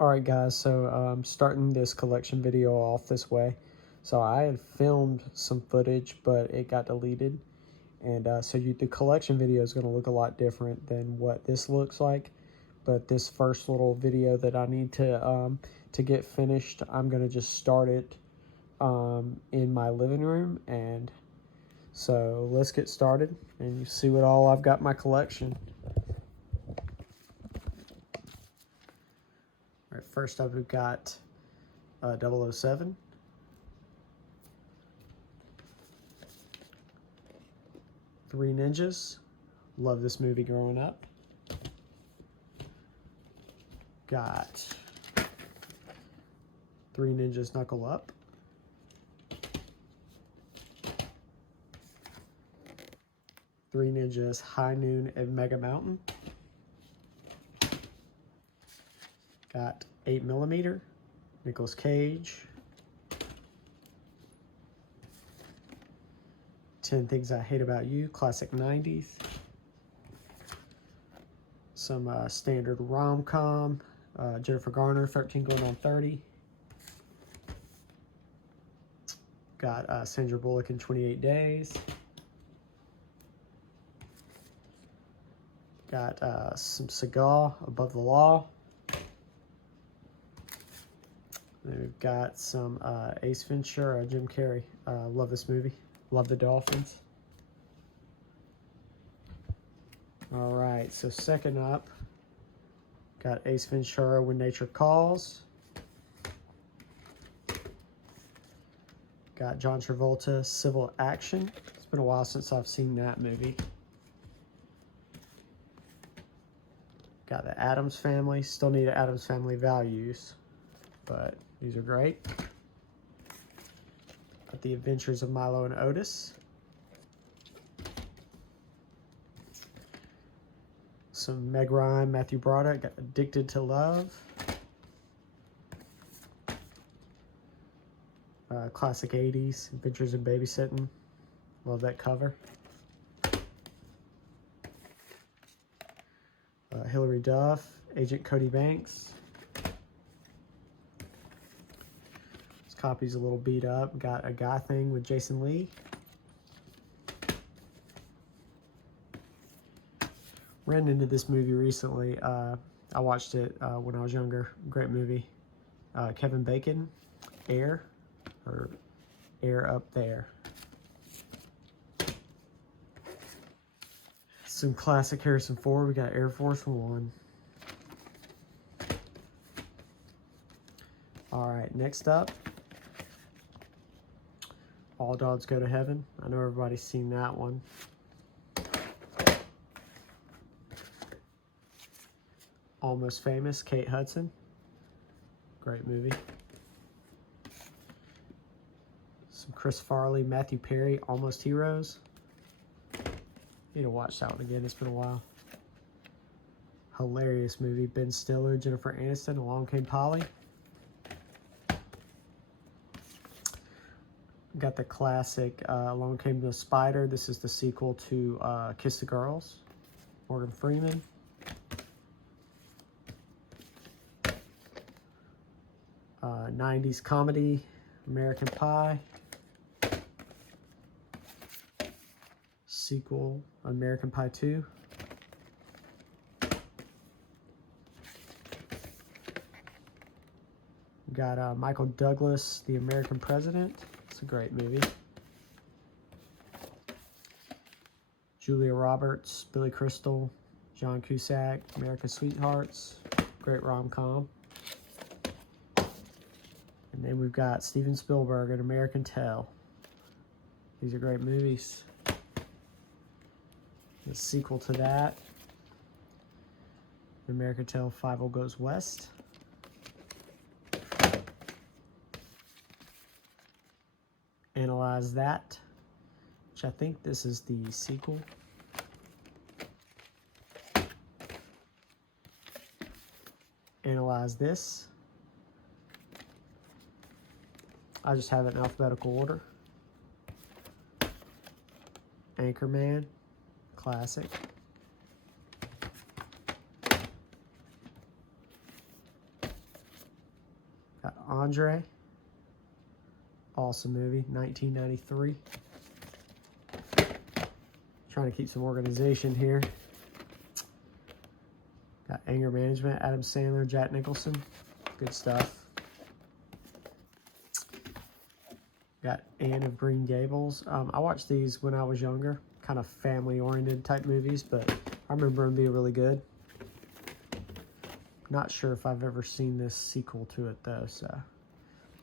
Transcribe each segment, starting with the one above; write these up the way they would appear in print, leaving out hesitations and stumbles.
Alright guys, so I'm starting this collection video off this way. So I had filmed some footage, but it got deleted. And the collection video is going to look a lot different than what this looks like. But this first little video that I need to get finished, I'm going to just start it in my living room. And so let's get started and you see what all I've got in my collection. All right, first up we've got 007. Three Ninjas. Love this movie growing up. Got Three Ninjas Knuckle Up. Three Ninjas High Noon and Mega Mountain. Got 8mm, Nicolas Cage. 10 Things I Hate About You, classic 90s. Some standard rom-com, Jennifer Garner, 13 Going on 30. Got Sandra Bullock in 28 Days. Got some Seagal, Above the Law. Then we've got some Ace Ventura, Jim Carrey. Love this movie. Love the Dolphins. All right, so second up, got Ace Ventura, When Nature Calls. Got John Travolta, Civil Action. It's been a while since I've seen that movie. Got the Addams Family. Still need Addams Family Values, but these are great. Got The Adventures of Milo and Otis. Some Meg Ryan, Matthew Broderick. Got Addicted to Love. Classic 80s, Adventures in Babysitting. Love that cover. Hilary Duff, Agent Cody Banks. This copy's a little beat up. Got A Guy Thing with Jason Lee. Ran into this movie recently. I watched it when I was younger. Great movie. Kevin Bacon, Air, or Air Up There. Some classic Harrison Ford. We got Air Force One. All right, next up, All Dogs Go to Heaven. I know everybody's seen that one. Almost Famous, Kate Hudson. Great movie. Some Chris Farley, Matthew Perry, Almost Heroes. Need to watch that one again. It's been a while. Hilarious movie. Ben Stiller, Jennifer Aniston, Along Came Polly. Got the classic Along Came the Spider. This is the sequel to Kiss the Girls. Morgan Freeman. '90s comedy, American Pie. Sequel, American Pie 2. Got Michael Douglas, The American President. It's a great movie. Julia Roberts, Billy Crystal, John Cusack, America's Sweethearts. Great rom-com. And then we've got Steven Spielberg, An American Tale. These are great movies. The sequel to that, An American Tale, 5 Goes West. Analyze That, which I think this is the sequel. Analyze This. I just have it in alphabetical order. Anchorman, classic. Andre. Awesome movie, 1993. Trying to keep some organization here. Got Anger Management, Adam Sandler, Jack Nicholson. Good stuff. Got Anne of Green Gables. I watched these when I was younger, kind of family-oriented type movies, but I remember them being really good. Not sure if I've ever seen this sequel to it though, so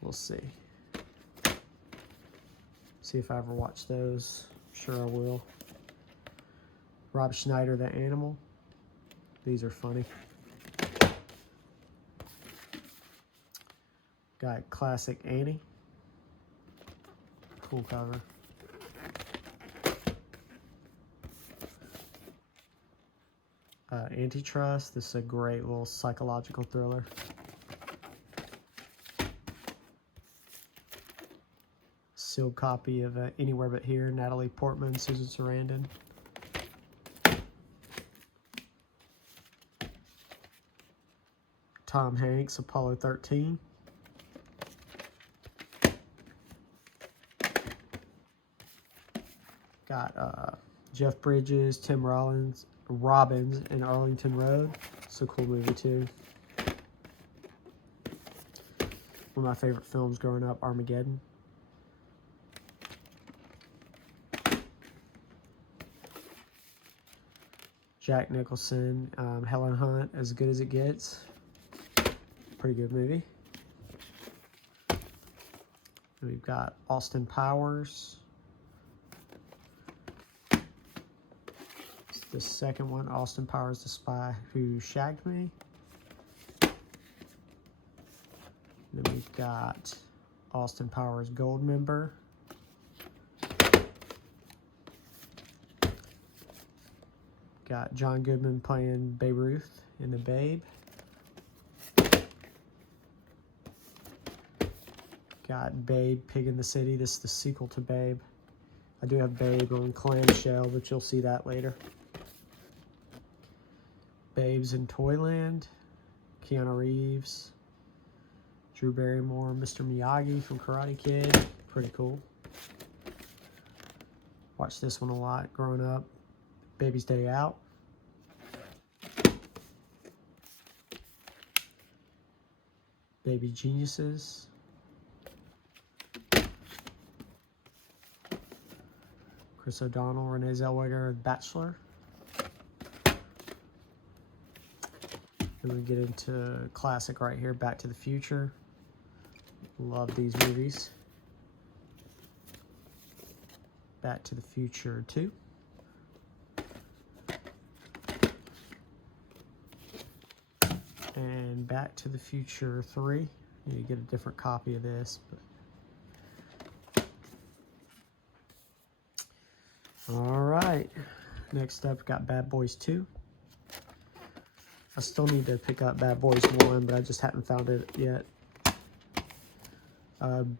we'll see. See if I ever watch those. I'm sure I will. Rob Schneider, The Animal. These are funny. Got Classic Annie. Cool cover. Antitrust. This is a great little psychological thriller. Sealed copy of Anywhere But Here, Natalie Portman, Susan Sarandon. Tom Hanks, Apollo 13. Got Jeff Bridges, Tim Robbins, and Arlington Road. It's a cool movie too. One of my favorite films growing up, Armageddon. Jack Nicholson, Helen Hunt, As Good As It Gets. Pretty good movie. We've got Austin Powers. It's the second one, Austin Powers, The Spy Who Shagged Me. Then we've got Austin Powers, Goldmember. Got John Goodman playing Babe Ruth in The Babe. Got Babe, Pig in the City. This is the sequel to Babe. I do have Babe on clamshell, but you'll see that later. Babes in Toyland. Keanu Reeves. Drew Barrymore, Mr. Miyagi from Karate Kid. Pretty cool. Watched this one a lot growing up. Baby's Day Out. Baby Geniuses. Chris O'Donnell, Renee Zellweger, Bachelor. Then we get into classic right here, Back to the Future. Love these movies. Back to the Future 2. And Back to the Future 3. You get a different copy of this. But all right. Next up, got Bad Boys 2. I still need to pick up Bad Boys 1, but I just haven't found it yet.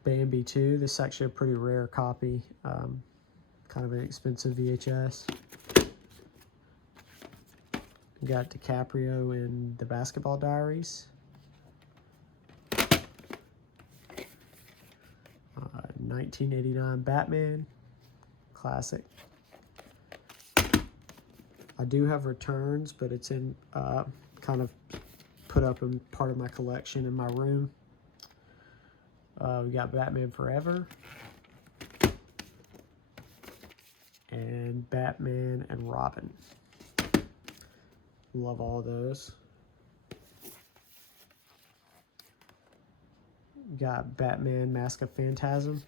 Bambi 2. This is actually a pretty rare copy. Kind of an expensive VHS. Got DiCaprio in The Basketball Diaries. 1989 Batman. Classic. I do have returns, but it's in kind of put up in part of my collection in my room. We got Batman Forever. And Batman and Robin. Love all those. Got Batman Mask of Phantasm.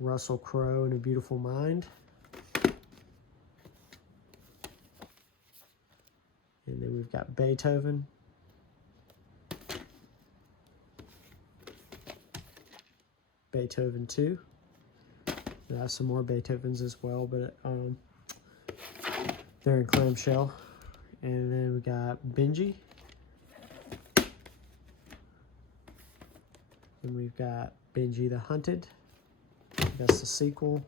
Russell Crowe in A Beautiful Mind. And then we've got Beethoven. Beethoven 2. I have some more Beethovens as well, but they're in clamshell. And then we got Benji. And we've got Benji the Hunted. That's the sequel.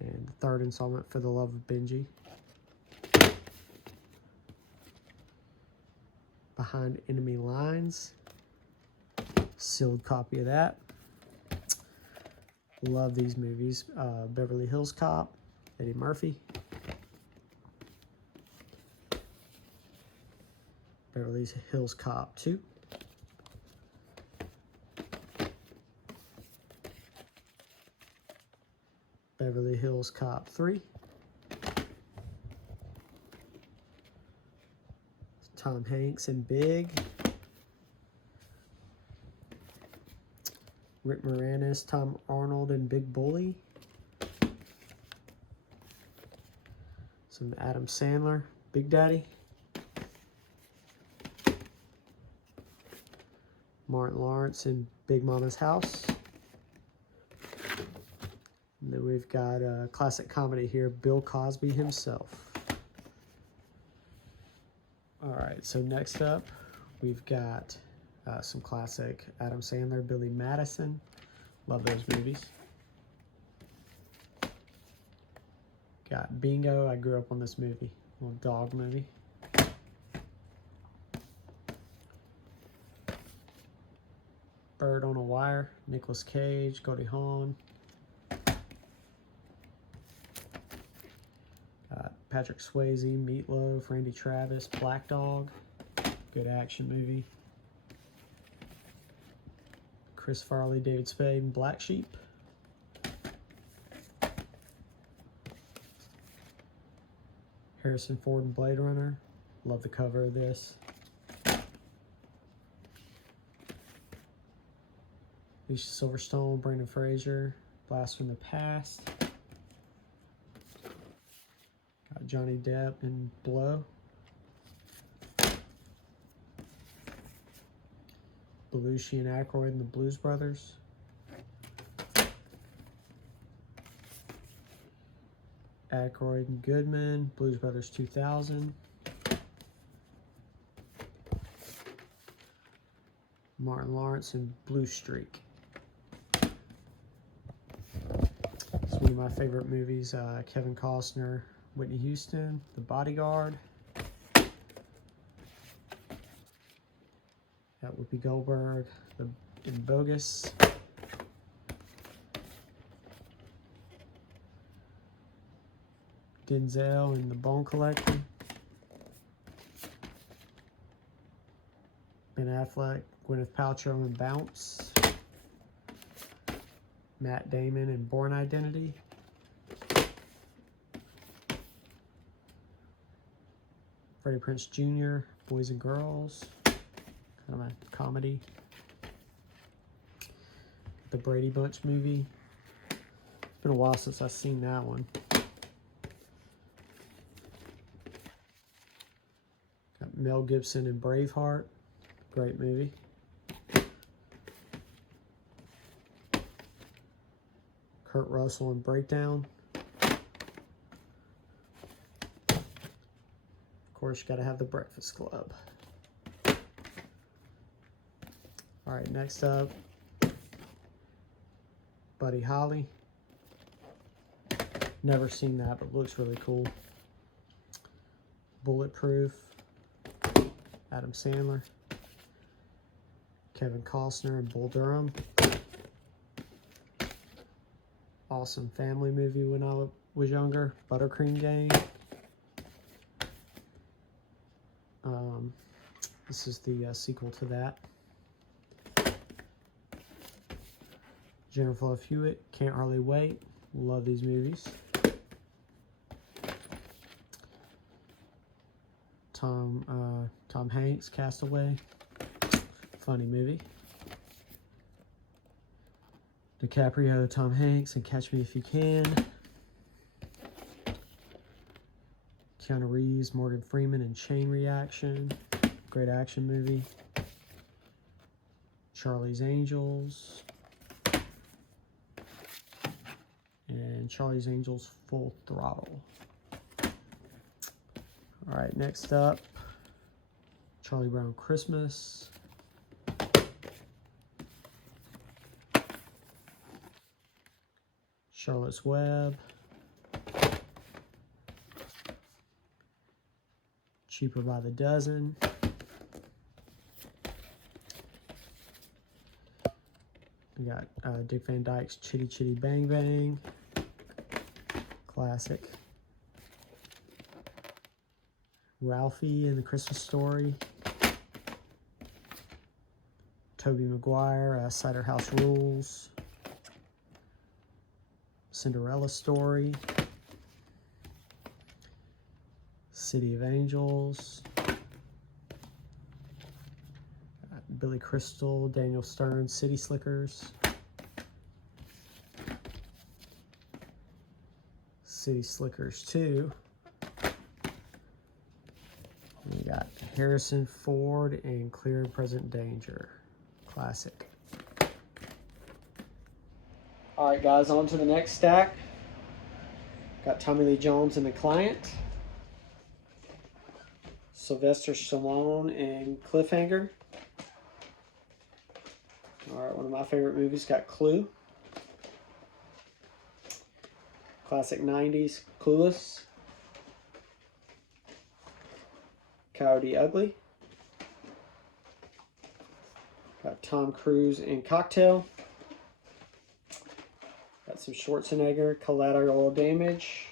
And the third installment, For the Love of Benji. Behind Enemy Lines. Sealed copy of that. Love these movies. Beverly Hills Cop, Eddie Murphy. Beverly Hills Cop 2. Beverly Hills Cop 3. Tom Hanks in Big. Rick Moranis, Tom Arnold in Big Bully. Some Adam Sandler, Big Daddy. Martin Lawrence in Big Mama's House. And then we've got a classic comedy here, Bill Cosby himself. All right, so next up, we've got some classic Adam Sandler, Billy Madison. Love those movies. Got Bingo. I grew up on this movie, little dog movie. Bird on a Wire, Nicolas Cage, Goldie Hawn. Patrick Swayze, Meatloaf, Randy Travis, Black Dog. Good action movie. Chris Farley, David Spade, and Black Sheep. Harrison Ford and Blade Runner. Love the cover of this. Alicia Silverstone, Brendan Fraser, Blast from the Past. Got Johnny Depp in Blow. Belushi and Aykroyd and the Blues Brothers. Aykroyd and Goodman, Blues Brothers 2000. Martin Lawrence and Blue Streak. It's one of my favorite movies. Kevin Costner, Whitney Houston, The Bodyguard. Got Whoopi Goldberg, in Bogus. Denzel in The Bone Collector. Ben Affleck, Gwyneth Paltrow in Bounce. Matt Damon in Bourne Identity. Freddie Prinze Jr., Boys and Girls. Kind of a comedy. The Brady Bunch movie. It's been a while since I've seen that one. Got Mel Gibson in Braveheart. Great movie. Kurt Russell in Breakdown. Of course, you got to have The Breakfast Club. All right, next up, Buddy Holly. Never seen that, but looks really cool. Bulletproof. Adam Sandler. Kevin Costner and Bull Durham. Awesome family movie when I was younger. Buttercream Gang. This is the sequel to that. Jennifer Love Hewitt, Can't Hardly Wait. Love these movies. Tom Hanks, Castaway. Funny movie. DiCaprio, Tom Hanks, and Catch Me If You Can. Keanu Reeves, Morgan Freeman, and Chain Reaction. Great action movie. Charlie's Angels. And Charlie's Angels Full Throttle. All right, next up, Charlie Brown Christmas. Charlotte's Web. Cheaper by the Dozen. We got Dick Van Dyke's Chitty Chitty Bang Bang. Classic. Ralphie and the Christmas Story. Tobey Maguire, Cider House Rules. Cinderella Story. City of Angels. Billy Crystal, Daniel Stern, City Slickers. City Slickers 2. We got Harrison Ford and Clear and Present Danger. Classic. All right, guys, on to the next stack. Got Tommy Lee Jones and The Client. Sylvester Stallone and Cliffhanger. All right, one of my favorite movies, got Clue. Classic 90s, Clueless. Coyote Ugly. Got Tom Cruise in Cocktail. Got some Schwarzenegger, Collateral Damage.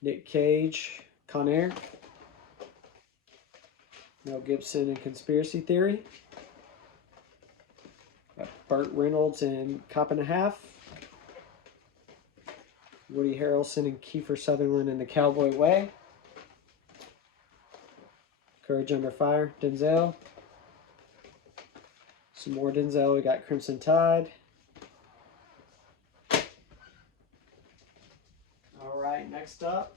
Nick Cage, Con Air. Mel Gibson in Conspiracy Theory. Got Burt Reynolds in Cop and a Half. Woody Harrelson and Kiefer Sutherland in The Cowboy Way. Courage Under Fire, Denzel. Some more Denzel, we got Crimson Tide. All right, next up.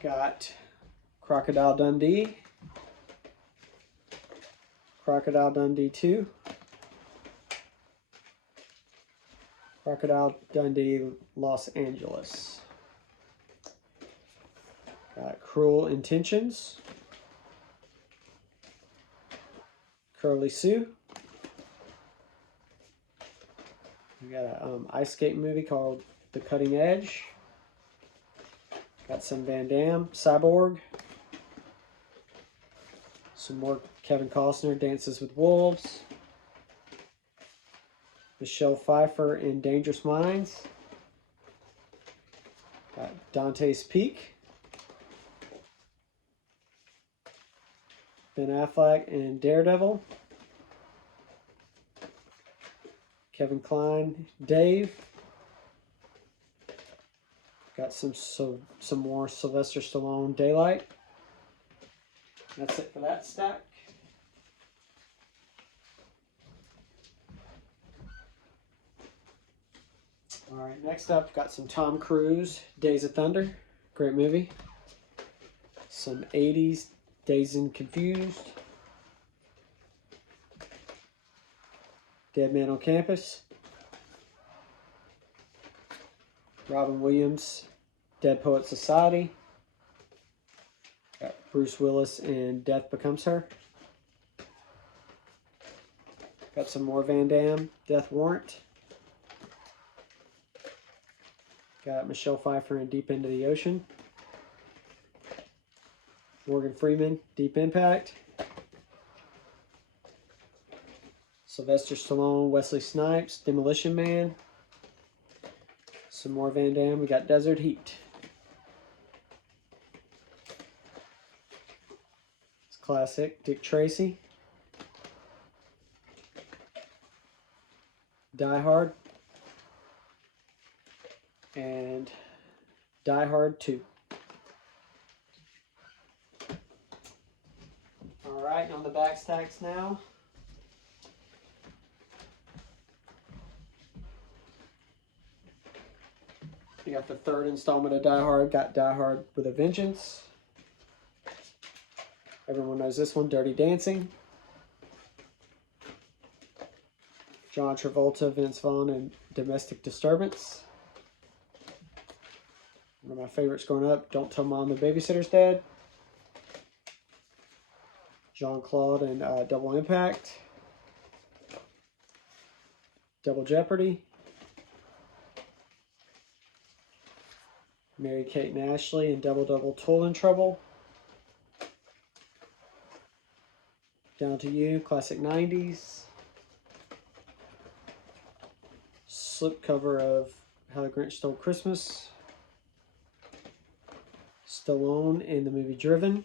Got Crocodile Dundee. Crocodile Dundee 2. Crocodile Dundee Los Angeles. Got Cruel Intentions. Curly Sue. We got an ice skate movie called The Cutting Edge. Got some Van Damme, Cyborg. Some more Kevin Costner, Dances with Wolves. Michelle Pfeiffer in Dangerous Minds. Got Dante's Peak. Ben Affleck in Daredevil. Kevin Kline, Dave. Got some more Sylvester Stallone, Daylight. That's it for that stack. All right, next up, got some Tom Cruise, Days of Thunder. Great movie. Some 80s, Dazed and Confused. Dead Man on Campus. Robin Williams, Dead Poet Society. Got Bruce Willis in Death Becomes Her. Got some more Van Damme, Death Warrant. Got Michelle Pfeiffer in Deep Into the Ocean. Morgan Freeman, Deep Impact. Sylvester Stallone, Wesley Snipes, Demolition Man. Some more Van Damme. We got Desert Heat. It's classic. Dick Tracy. Die Hard. And Die Hard 2. All right, on the back stacks now. You got the third installment of Die Hard. Got Die Hard with a Vengeance. Everyone knows this one, Dirty Dancing. John Travolta, Vince Vaughn, and Domestic Disturbance. One of my favorites growing up, Don't Tell Mom the Babysitter's Dead. Jean-Claude and Double Impact. Double Jeopardy. Mary-Kate and Ashley and Double Double Toil and Trouble. Down to You, classic 90s. Slipcover of How the Grinch Stole Christmas. Stallone in the movie Driven.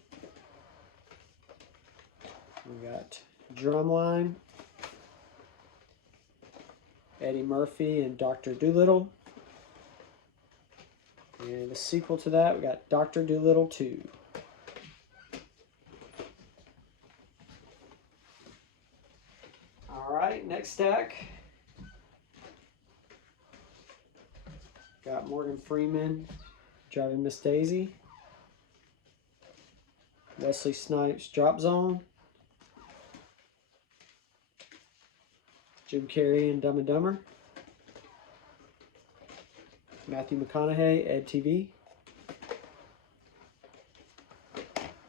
We got Drumline. Eddie Murphy and Dr. Dolittle. And the sequel to that, we got Dr. Dolittle 2. Alright, next stack. Got Morgan Freeman driving Miss Daisy. Wesley Snipes, Drop Zone. Jim Carrey and Dumb and Dumber. Matthew McConaughey, Ed TV.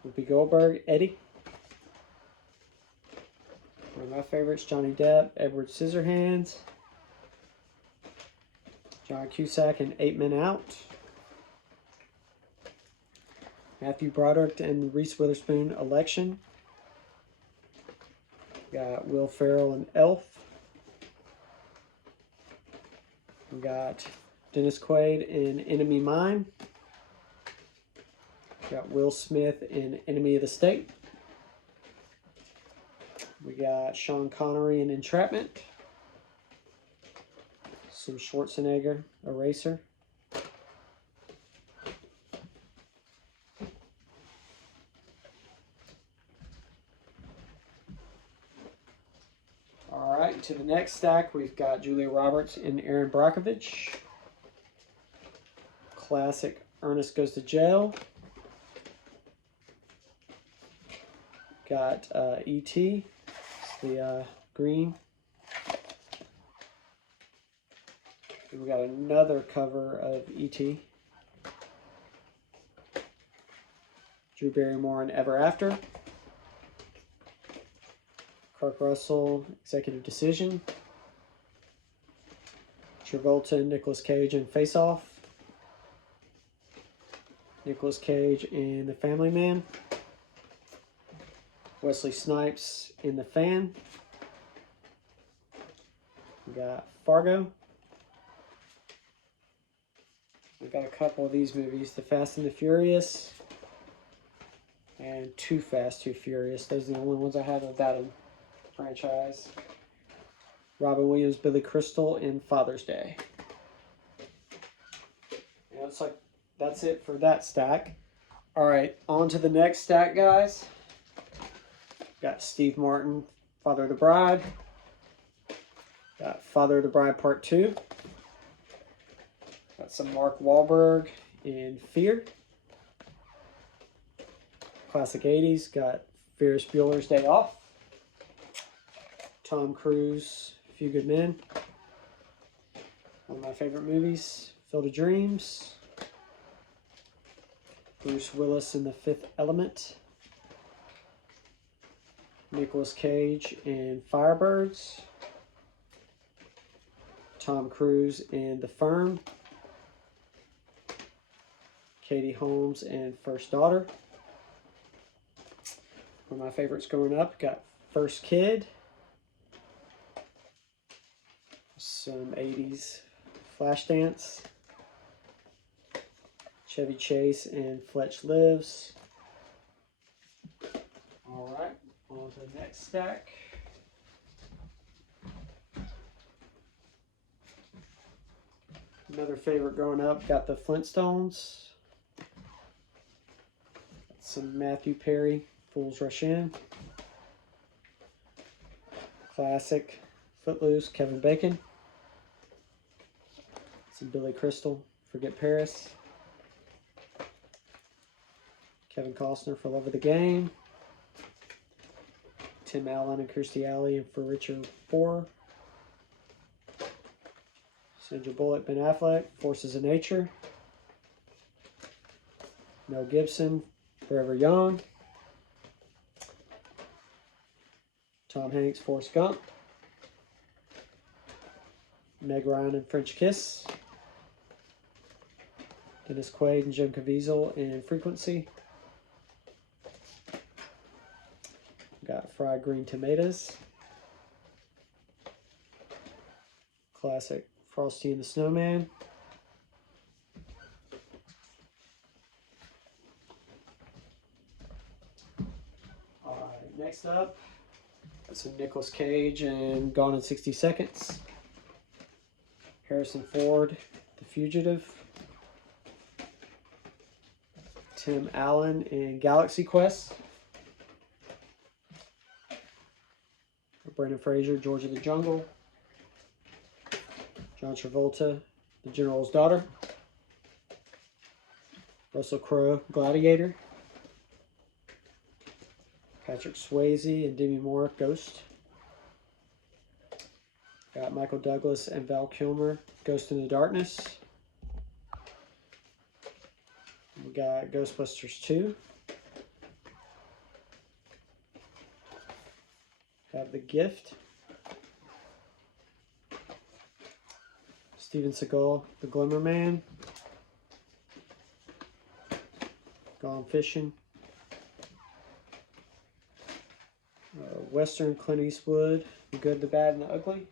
Whoopi Goldberg, Eddie. One of my favorites, Johnny Depp, Edward Scissorhands. John Cusack and 8 Men Out. Matthew Broderick and Reese Witherspoon, Election. Got Will Ferrell and Elf. We got Dennis Quaid in Enemy Mine. Got Will Smith in Enemy of the State. We got Sean Connery in Entrapment. Some Schwarzenegger, Eraser. All right, to the next stack, we've got Julia Roberts and Aaron Brockovich. Classic Ernest Goes to Jail. Got E.T., the green. And we got another cover of E.T. Drew Barrymore and Ever After. Kirk Russell, Executive Decision. Travolta and Nicolas Cage in Face Off. Nicolas Cage in The Family Man. Wesley Snipes in The Fan. We got Fargo. We got a couple of these movies, The Fast and the Furious and Too Fast, Too Furious. Those are the only ones I have of that franchise. Robin Williams, Billy Crystal in Father's Day. And it looks like that's it for that stack. All right, on to the next stack, guys. Got Steve Martin, Father of the Bride. Got Father of the Bride Part 2. Got some Mark Wahlberg in Fear. Classic 80s. Got Ferris Bueller's Day Off. Tom Cruise, A Few Good Men. One of my favorite movies, Field of Dreams. Bruce Willis in The Fifth Element. Nicolas Cage in Firebirds. Tom Cruise in The Firm. Katie Holmes in First Daughter. One of my favorites growing up, got First Kid. Some 80s Flashdance. Chevy Chase in Fletch Lives. All right, on to the next stack. Another favorite growing up, got the Flintstones. Some Matthew Perry, Fools Rush In. Classic, Footloose, Kevin Bacon. Some Billy Crystal, Forget Paris. Kevin Costner, For Love of the Game. Tim Allen and Kirstie Alley in For Richer Poorer. Sandra Bullock, Ben Affleck, Forces of Nature. Mel Gibson, Forever Young. Tom Hanks, Forrest Gump. Meg Ryan in French Kiss. Dennis Quaid and Jim Caviezel in Frequency. got fried green tomatoes. Classic Frosty and the Snowman. Alright, next up, got some Nicolas Cage and Gone in 60 Seconds. Harrison Ford, The Fugitive. Tim Allen in Galaxy Quest. Brendan Fraser, George of the Jungle. John Travolta, The General's Daughter. Russell Crowe, Gladiator. Patrick Swayze and Demi Moore, Ghost. Got Michael Douglas and Val Kilmer, Ghost in the Darkness. We got Ghostbusters 2. Have The Gift. Steven Seagal, The Glimmer Man. Gone Fishing. Western, Clint Eastwood, The Good, the Bad, and the Ugly.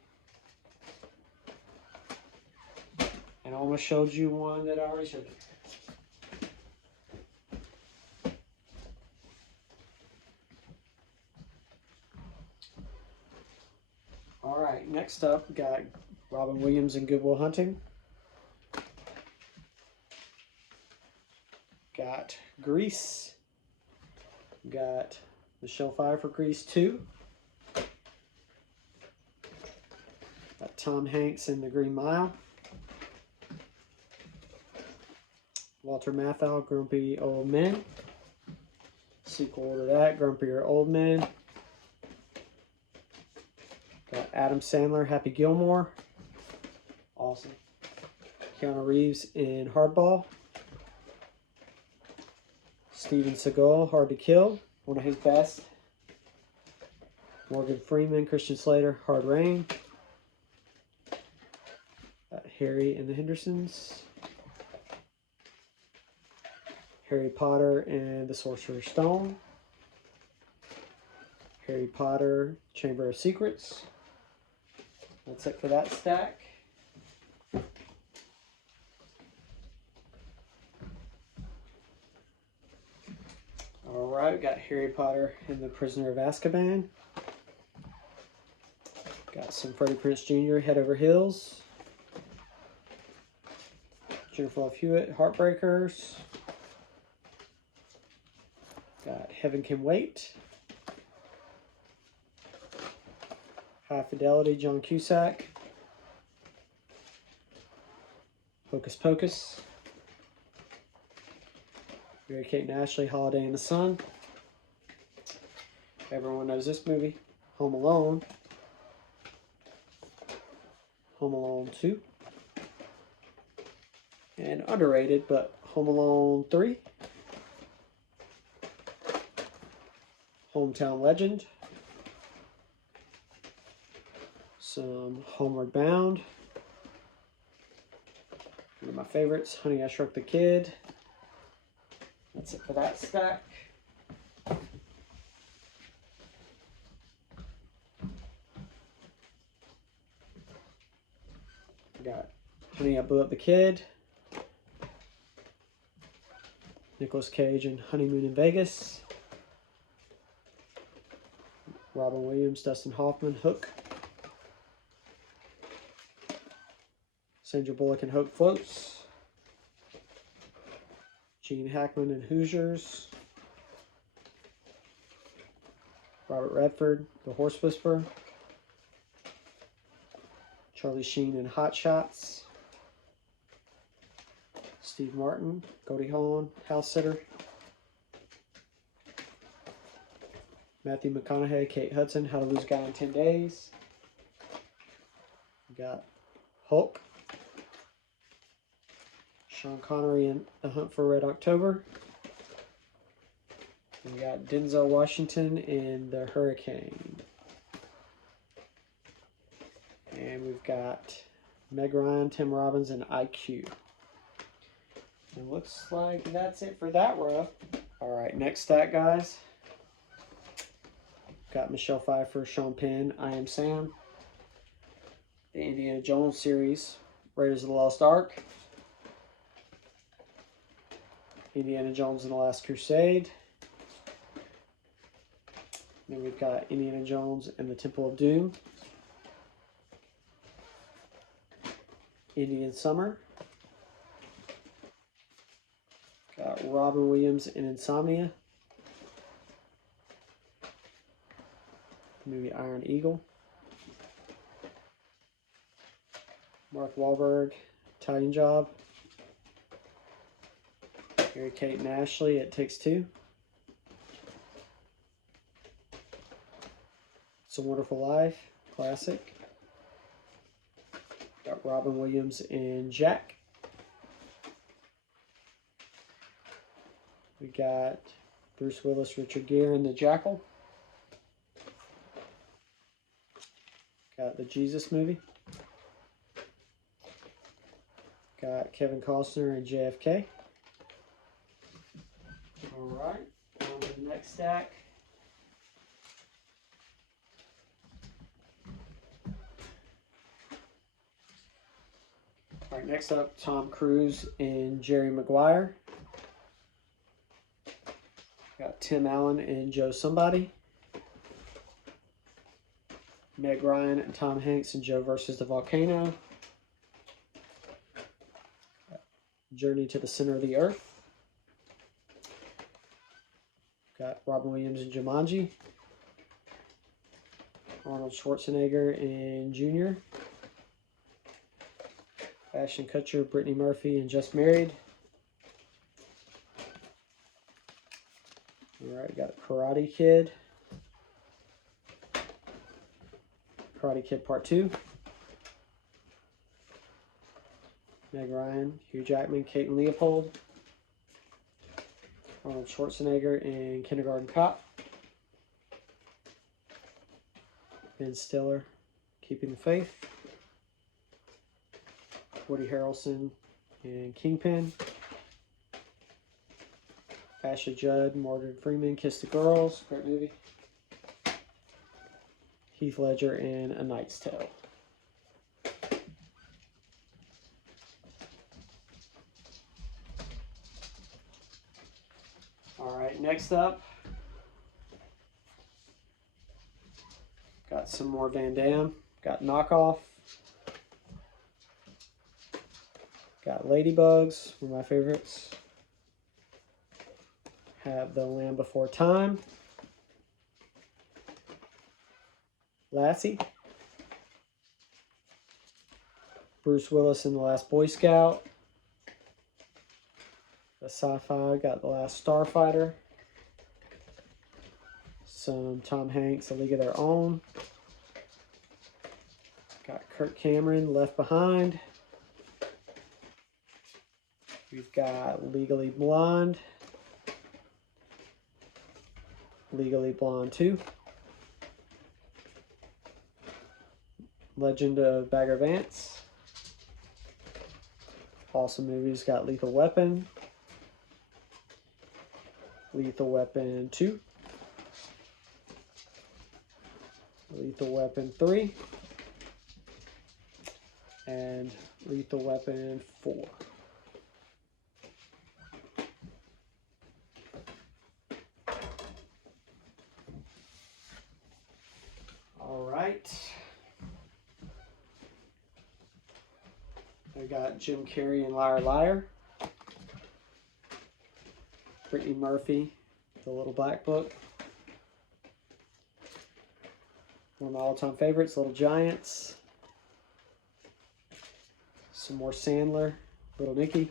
And I almost showed you one that I already showed you. Alright, next up, we got Robin Williams in Good Will Hunting. Got Grease. Got Michelle Pfeiffer, Grease 2. Got Tom Hanks in The Green Mile. Walter Matthau, Grumpy Old Men. Sequel to that, Grumpier Old Men. Got Adam Sandler, Happy Gilmore. Awesome. Keanu Reeves in Hardball. Steven Seagal, Hard to Kill, one of his best. Morgan Freeman, Christian Slater, Hard Rain. Harry and the Hendersons. Harry Potter and the Sorcerer's Stone. Harry Potter, Chamber of Secrets. That's it for that stack. Alright, we got Harry Potter and the Prisoner of Azkaban. Got some Freddie Prinze Jr., Head Over Heels. Jennifer Love Hewitt, Heartbreakers. Got Heaven Can Wait. High Fidelity, John Cusack. Hocus Pocus. Mary-Kate and Ashley, Holiday in the Sun. Everyone knows this movie. Home Alone. Home Alone 2. And underrated, but Home Alone 3. Hometown Legend. Some Homeward Bound. One of my favorites, Honey, I Shrunk the Kid. That's it for that stack. We got Honey, I Blew Up the Kid. Nicolas Cage and Honeymoon in Vegas. Robin Williams, Dustin Hoffman, Hook. Sandra Bullock and Hope Floats. Gene Hackman and Hoosiers. Robert Redford, The Horse Whisperer. Charlie Sheen in Hot Shots. Steve Martin, Goldie Hawn, House Sitter. Matthew McConaughey, Kate Hudson, How to Lose a Guy in 10 Days. We got Hulk. Sean Connery in The Hunt for Red October. We got Denzel Washington in The Hurricane. And we've got Meg Ryan, Tim Robbins, and IQ. It looks like that's it for that row. Alright, next stack, guys. Got Michelle Pfeiffer, Sean Penn, I Am Sam. The Indiana Jones series, Raiders of the Lost Ark. Indiana Jones and the Last Crusade. Then we've got Indiana Jones and the Temple of Doom. Indian Summer. Got Robin Williams in Insomnia. Movie Iron Eagle. Mark Wahlberg, Italian Job. Mary-Kate and Ashley, It Takes Two. It's a Wonderful Life, classic. Got Robin Williams in Jack. We got Bruce Willis, Richard Gere in The Jackal. Got the Jesus Movie. Got Kevin Costner and JFK. Alright, on to the next stack. Alright, next up, Tom Cruise and Jerry Maguire. Got Tim Allen and Joe Somebody. Meg Ryan and Tom Hanks and Joe versus the Volcano. Journey to the Center of the Earth. Got Robin Williams and Jumanji. Arnold Schwarzenegger and Junior. Ashton Kutcher, Brittany Murphy and Just Married. Alright, got Karate Kid. Karate Kid Part 2. Meg Ryan, Hugh Jackman, Kate and Leopold. Arnold Schwarzenegger in Kindergarten Cop. Ben Stiller, Keeping the Faith. Woody Harrelson in Kingpin. Ashley Judd, Morgan Freeman, Kiss the Girls, great movie. Heath Ledger in A Knight's Tale. Alright, next up, got some more Van Damme. Got Knockoff. Got Ladybugs, one of my favorites. Have The Land Before Time. Lassie. Bruce Willis in The Last Boy Scout. The sci-fi, got The Last Starfighter. Some Tom Hanks, A League of Their Own. Got Kirk Cameron, Left Behind. We've got Legally Blonde. Legally Blonde 2. Legend of Bagger Vance. Awesome movies. Got Lethal Weapon. Lethal Weapon 2. Lethal Weapon 3. And Lethal Weapon 4. Alright. I got Jim Carrey and Liar Liar. Brittany Murphy, The Little Black Book. One of my all-time favorites, Little Giants. Some more Sandler, Little Nicky.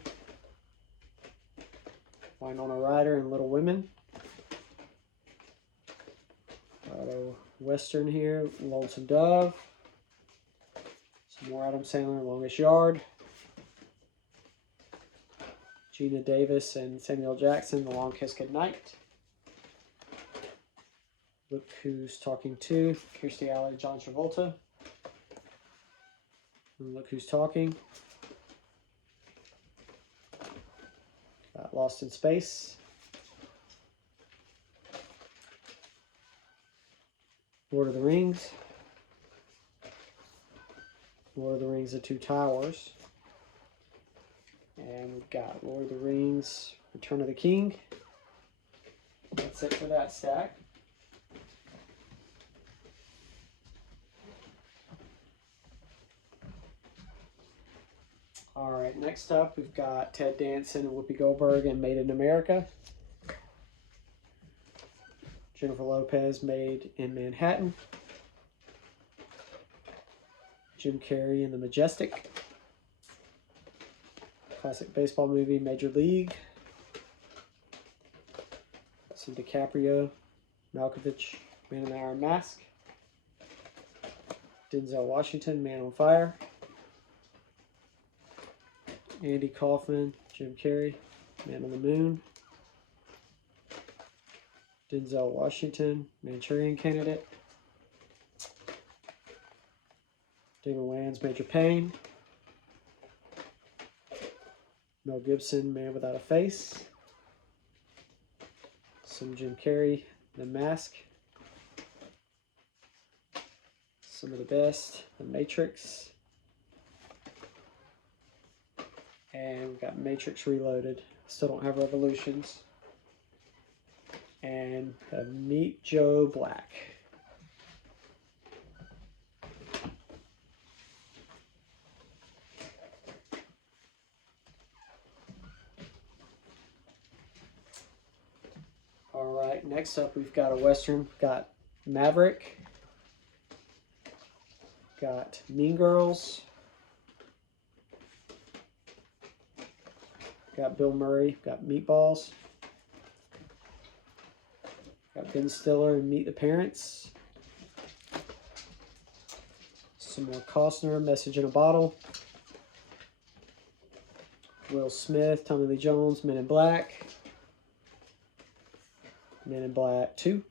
Winona Ryder and Little Women. Western here, Lonesome Dove. Some more Adam Sandler, Longest Yard. Gina Davis and Samuel Jackson, The Long Kiss Goodnight. Look Who's Talking To, Kirstie Alley, John Travolta. And Look Who's Talking. Got Lost in Space. Lord of the Rings, Lord of the Rings: The Two Towers, and we've got Lord of the Rings: Return of the King. That's it for that stack. All right, next up we've got Ted Danson and Whoopi Goldberg in Made in America. Jennifer Lopez, Made in Manhattan. Jim Carrey in The Majestic. Classic baseball movie, Major League. Some DiCaprio, Malkovich, Man in the Iron Mask. Denzel Washington, Man on Fire. Andy Kaufman, Jim Carrey, Man on the Moon. Denzel Washington, Manchurian Candidate. Damon Wayans, Major Payne. Mel Gibson, Man Without a Face. Some Jim Carrey, The Mask. Some of the best, The Matrix. And we've got Matrix Reloaded. Still don't have Revolutions. And Meet Joe Black. All right, next up we've got a Western. We've got Maverick. Got Mean Girls. Got Bill Murray. Got Meatballs. Got Ben Stiller and Meet the Parents. Some more Costner, Message in a Bottle. Will Smith, Tommy Lee Jones, Men in Black. Men in Black 2.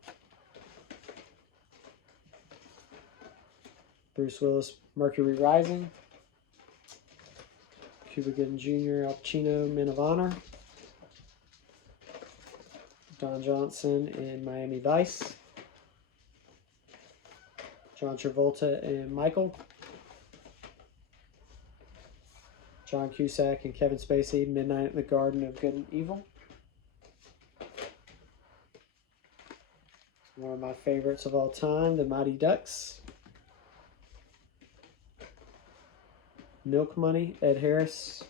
Bruce Willis, Mercury Rising. Cuba Gooding Jr., Al Pacino, Men of Honor. Don Johnson in Miami Vice. John Travolta in Michael. John Cusack and Kevin Spacey, Midnight in the Garden of Good and Evil. One of my favorites of all time, The Mighty Ducks. Milk Money, Ed Harris.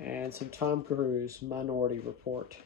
And some Tom Cruise, Minority Report.